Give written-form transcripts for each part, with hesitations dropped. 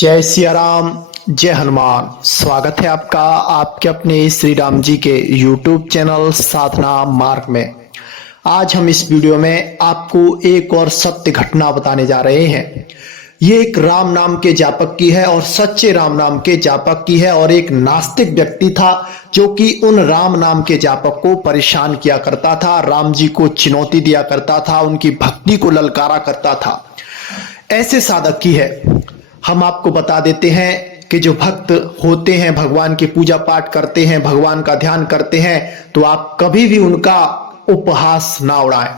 जय सिया राम, जय हनुमान। स्वागत है आपका आपके अपने श्री राम जी के YouTube चैनल साधना मार्ग में। आज हम इस वीडियो में आपको एक और सत्य घटना बताने जा रहे हैं। ये एक राम नाम के जापक की है और सच्चे राम नाम के जापक की है। और एक नास्तिक व्यक्ति था जो कि उन राम नाम के जापक को परेशान किया करता था, राम जी को चुनौती दिया करता था, उनकी भक्ति को ललकारा करता था। ऐसे साधक की है। हम आपको बता देते हैं कि जो भक्त होते हैं, भगवान की पूजा पाठ करते हैं, भगवान का ध्यान करते हैं, तो आप कभी भी उनका उपहास ना उड़ाएं,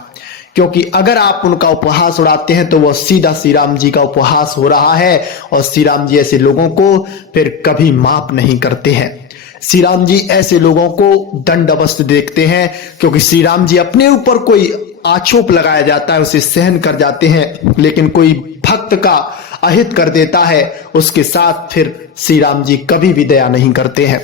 क्योंकि अगर आप उनका उपहास उड़ाते हैं तो वह सीधा श्री राम जी का उपहास हो रहा है। और श्री राम जी ऐसे लोगों को फिर कभी माफ नहीं करते हैं। श्री राम जी ऐसे लोगों को दंड अवश्य देखते हैं, क्योंकि श्री राम जी अपने ऊपर कोई आक्षोभ लगाया जाता है उसे सहन कर जाते हैं, लेकिन कोई भक्त का अहित कर देता है उसके साथ फिर श्री राम जी कभी भी दया नहीं करते हैं।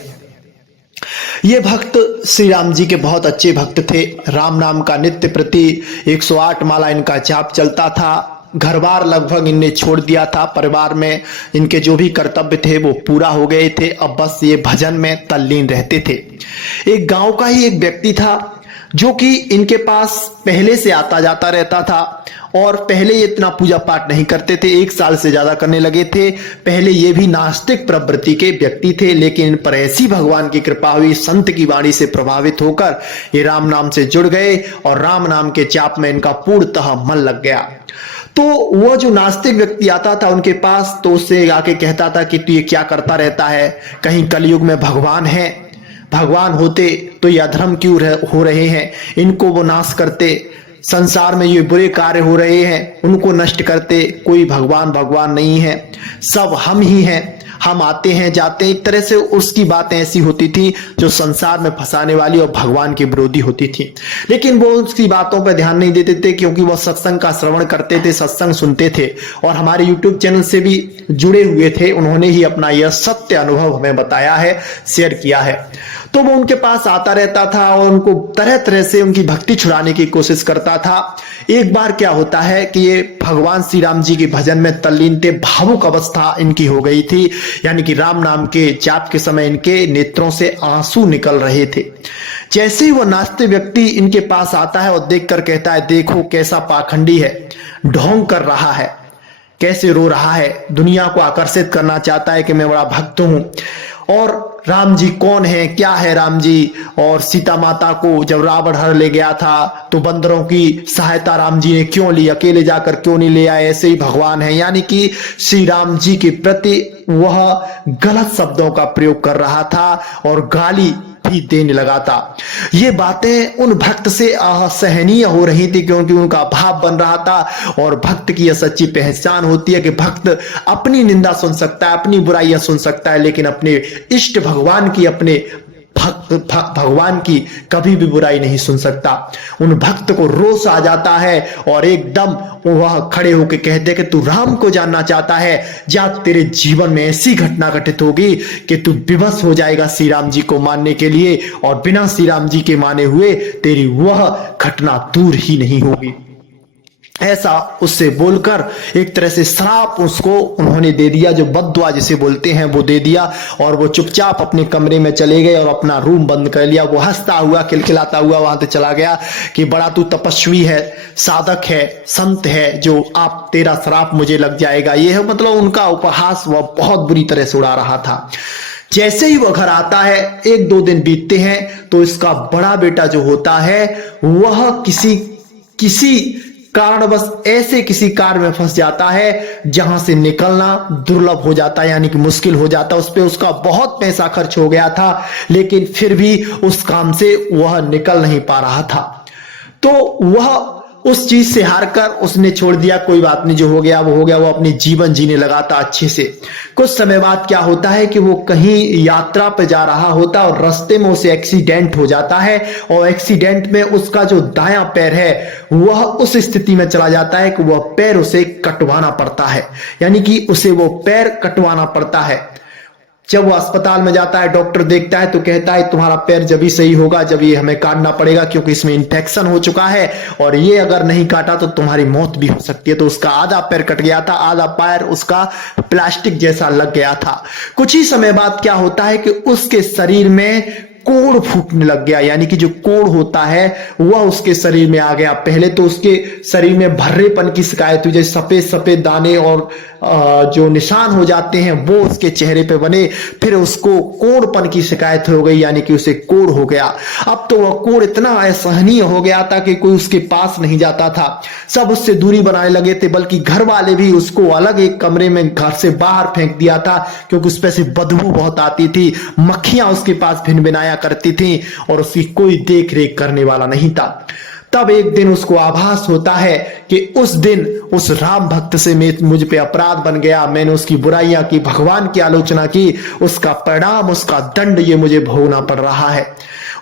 ये भक्त श्री राम जी के बहुत अच्छे भक्त थे। राम नाम का नित्य प्रति 108 माला इनका जाप चलता था। घर बार लगभग इनने छोड़ दिया था। परिवार में इनके जो भी कर्तव्य थे वो पूरा हो गए थे। अब बस ये भजन में तल्लीन रहते थे। एक गांव का ही एक व्यक्ति था जो कि इनके पास पहले से आता जाता रहता था, और पहले ये इतना पूजा पाठ नहीं करते थे, 1 साल से ज्यादा करने लगे थे। पहले ये भी नास्तिक प्रवृत्ति के व्यक्ति थे, लेकिन इन पर ऐसी भगवान की कृपा हुई, संत की वाणी से प्रभावित होकर ये राम नाम से जुड़ गए और राम नाम के जाप में इनका पूर्णतः मन लग गया। तो वह जो नास्तिक व्यक्ति आता था उनके पास, तो उससे आके कहता था कि तू ये क्या करता रहता है, कहीं कलयुग में भगवान है, भगवान होते तो ये अधर्म क्यों हो रहे हैं, इनको वो नाश करते, संसार में ये बुरे कार्य हो रहे हैं उनको नष्ट करते, कोई भगवान नहीं है, सब हम ही हैं, हम आते हैं जाते हैं। एक तरह से उसकी बातें ऐसी होती थी जो संसार में फंसाने वाली और भगवान की विरोधी होती थी। लेकिन वो उसकी बातों पर ध्यान नहीं देते थे, क्योंकि वो सत्संग का श्रवण करते थे, सत्संग सुनते थे और हमारे YouTube चैनल से भी जुड़े हुए थे। उन्होंने ही अपना यह सत्य अनुभव हमें बताया है, शेयर किया है। तो वो उनके पास आता रहता था और उनको तरह तरह से उनकी भक्ति छुड़ाने की कोशिश करता था। एक बार क्या होता है कि ये भगवान श्री राम जी के भजन में तल्लीन थे, भावुक अवस्था इनकी हो गई थी, यानी कि राम नाम के जाप के समय इनके नेत्रों से आंसू निकल रहे थे। जैसे ही वो नास्तिक व्यक्ति इनके पास आता है और देखकर कहता है, देखो कैसा पाखंडी है, ढोंग कर रहा है, कैसे रो रहा है, दुनिया को आकर्षित करना चाहता है कि मैं बड़ा भक्त हूं, और राम जी कौन है, क्या है राम जी, और सीता माता को जब रावण हर ले गया था तो बंदरों की सहायता राम जी ने क्यों ली, अकेले जाकर क्यों नहीं ले आए, ऐसे ही भगवान है। यानी कि श्री राम जी के प्रति वह गलत शब्दों का प्रयोग कर रहा था और गाली भी देने लगा था। ये बातें उन भक्त से असहनीय हो रही थी, क्योंकि उनका भाव बन रहा था। और भक्त की यह सच्ची पहचान होती है कि भक्त अपनी निंदा सुन सकता है, अपनी बुराइयां सुन सकता है, लेकिन अपने इष्ट भगवान की, अपने भगवान की कभी भी बुराई नहीं सुन सकता। उन भक्त को रोष आ जाता है और एकदम वह खड़े होकर कहते कि तू राम को जानना चाहता है, जा तेरे जीवन में ऐसी घटना घटित होगी कि तू विवश हो जाएगा श्री राम जी को मानने के लिए, और बिना श्री राम जी के माने हुए तेरी वह घटना दूर ही नहीं होगी। ऐसा उससे बोलकर एक तरह से श्राप उसको उन्होंने दे दिया, जो बद्दुआ जिसे बोलते हैं वो दे दिया, और वो चुपचाप अपने कमरे में चले गए और अपना रूम बंद कर लिया। वो हंसता हुआ खिलखिलाता हुआ वहां से चला गया कि बड़ा तू तपस्वी है, साधक है, संत है, जो आप तेरा श्राप मुझे लग जाएगा। ये है मतलब उनका उपहास वह बहुत बुरी तरह से उड़ा रहा था। जैसे ही वह घर आता है, 1-2 दिन बीतते हैं, तो इसका बड़ा बेटा जो होता है वह किसी कारणवश ऐसे किसी कार में फंस जाता है जहां से निकलना दुर्लभ हो जाता है, यानी कि मुश्किल हो जाता है। उस पे उसका बहुत पैसा खर्च हो गया था, लेकिन फिर भी उस काम से वह निकल नहीं पा रहा था। तो वह उस चीज से हारकर उसने छोड़ दिया, कोई बात नहीं, जो हो गया वो हो गया। वो अपनी जीवन जीने लगा था अच्छे से। कुछ समय बाद क्या होता है कि वो कहीं यात्रा पे जा रहा होता और रास्ते में उसे एक्सीडेंट हो जाता है, और एक्सीडेंट में उसका जो दायां पैर है वह उस स्थिति में चला जाता है कि वह पैर उसे कटवाना पड़ता है, यानी कि उसे वो पैर कटवाना पड़ता है। जब वो अस्पताल में जाता है, डॉक्टर देखता है तो कहता है तुम्हारा पैर जब ही सही होगा जब ये हमें काटना पड़ेगा, क्योंकि इसमें इन्फेक्शन हो चुका है और ये अगर नहीं काटा तो तुम्हारी मौत भी हो सकती है। तो उसका आधा पैर कट गया था, आधा पैर उसका प्लास्टिक जैसा लग गया था। कुछ ही समय बाद क्या होता है कि उसके शरीर में कोढ़ फूटने लग गया, यानी कि जो कोढ़ होता है वह उसके शरीर में आ गया। पहले तो उसके शरीर में भर्रेपन की शिकायत हुई, जैसे सफेद सफेद दाने और जो निशान हो जाते हैं वो उसके चेहरे पे बने। फिर उसको कोढ़पन की शिकायत हो गई, यानी कि उसे कोढ़ हो गया। अब तो वह कोढ़ इतना असहनीय हो गया था कि कोई उसके पास नहीं जाता था, सब उससे दूरी बनाने लगे थे, बल्कि घर वाले भी उसको अलग एक कमरे में घर से बाहर फेंक दिया था, क्योंकि उस पे से बदबू बहुत आती थी, मक्खियां उसके पास भिनभिनाया करती थी और उसकी कोई देख रेख करने वाला नहीं था। तब एक दिन उसको आभास होता है कि उस दिन उस राम भक्त से मुझ पे अपराध बन गया, मैंने उसकी बुराइयां की, भगवान की आलोचना की, उसका परिणाम, उसका दंड ये मुझे भोगना पड़ रहा है।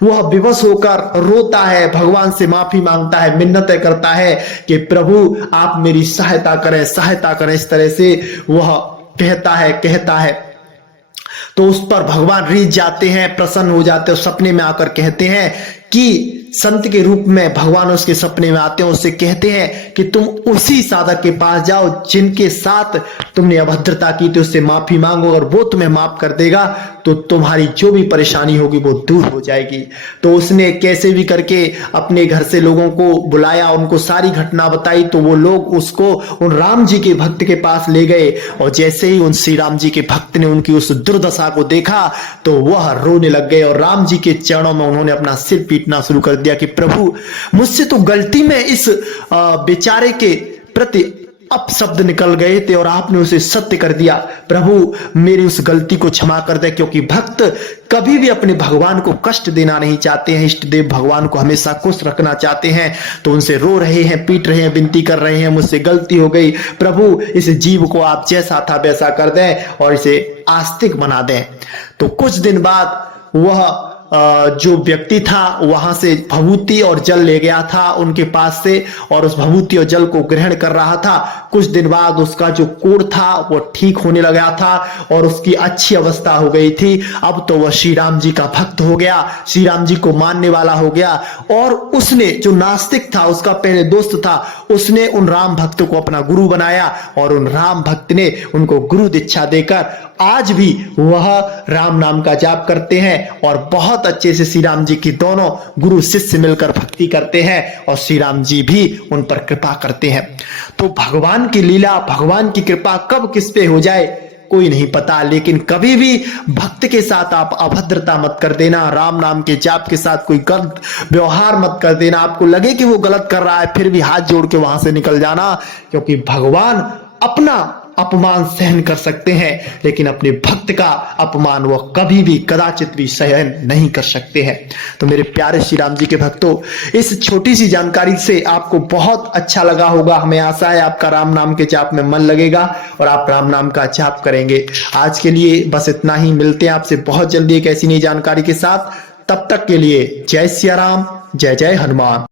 वह विवश होकर रोता है, भगवान से माफी मांगता है, मिन्नतें करता है कि प्रभु आप मेरी सहायता करें, सहायता करें। इस तरह से वह कहता है तो उस पर भगवान रीझ जाते हैं, प्रसन्न हो जाते हैं, सपने में आकर कहते हैं कि संत के रूप में भगवान उसके सपने में आते हैं, उससे कहते हैं कि तुम उसी साधक के पास जाओ जिनके साथ तुमने अभद्रता की थी, उससे माफी मांगो, अगर वो तुम्हें माफ कर देगा तो तुम्हारी जो भी परेशानी होगी वो दूर हो जाएगी। तो उसने कैसे भी करके अपने घर से लोगों को बुलाया, उनको सारी घटना बताई, तो वो लोग उसको उन राम जी के भक्त के पास ले गए। और जैसे ही उन श्री राम जी के भक्त ने उनकी उस दुर्दशा को देखा तो वह रोने लग गए और राम जी के चरणों में उन्होंने अपना सिर पीटना शुरू कर दिया कि प्रभु मुझसे तो गलती में इस बेचारे के प्रति अपशब्द निकल गए थे और आपने उसे सत्य कर दिया। प्रभु मेरी उस गलती को क्षमा कर दे, क्योंकि भक्त कभी भी अपने भगवान को कष्ट देना नहीं चाहते हैं, इष्ट देव भगवान को हमेशा खुश रखना चाहते हैं। तो उनसे रो रहे हैं, पीट रहे हैं, विनती कर रहे हैं, मुझसे गलती हो गई प्रभु, इस जीव को आप जैसा था वैसा कर दें और इसे आस्तिक बना दें। तो कुछ दिन बाद वह जो व्यक्ति था वहां से भभूति और जल ले गया था उनके पास से, और उस भभूति और जल को ग्रहण कर रहा था। कुछ दिन बाद उसका जो कोढ़ था वो ठीक होने लगा था और उसकी अच्छी अवस्था हो गई थी। अब तो वह श्री राम जी का भक्त हो गया, श्री राम जी को मानने वाला हो गया। और उसने जो नास्तिक था, उसका पहले दोस्त था, उसने उन राम भक्त को अपना गुरु बनाया और उन राम भक्त ने उनको गुरु दीक्षा देकर आज भी वह राम नाम का जाप करते हैं और बहुत अच्छे से श्री राम जी की दोनों गुरु शिष्य मिलकर भक्ति करते हैं और श्री राम जी भी उन पर कृपा करते हैं। तो भगवान की लीला, भगवान की कृपा कब किस पे हो जाए कोई नहीं पता, लेकिन कभी भी भक्त के साथ आप अभद्रता मत कर देना, राम नाम के जाप के साथ कोई गलत व्यवहार मत कर देना। आपको लगे कि वो गलत कर रहा है फिर भी हाथ जोड़ के वहां से निकल जाना, क्योंकि भगवान अपना अपमान सहन कर सकते हैं लेकिन अपने भक्त का अपमान वह कभी भी कदाचित भी सहन नहीं कर सकते हैं। तो मेरे प्यारे श्री राम जी के भक्तों, इस छोटी सी जानकारी से आपको बहुत अच्छा लगा होगा। हमें आशा है आपका राम नाम के जाप में मन लगेगा और आप राम नाम का जाप करेंगे। आज के लिए बस इतना ही, मिलते हैं आपसे बहुत जल्दी एक ऐसी नई जानकारी के साथ। तब तक के लिए जय सिया राम, जय जय हनुमान।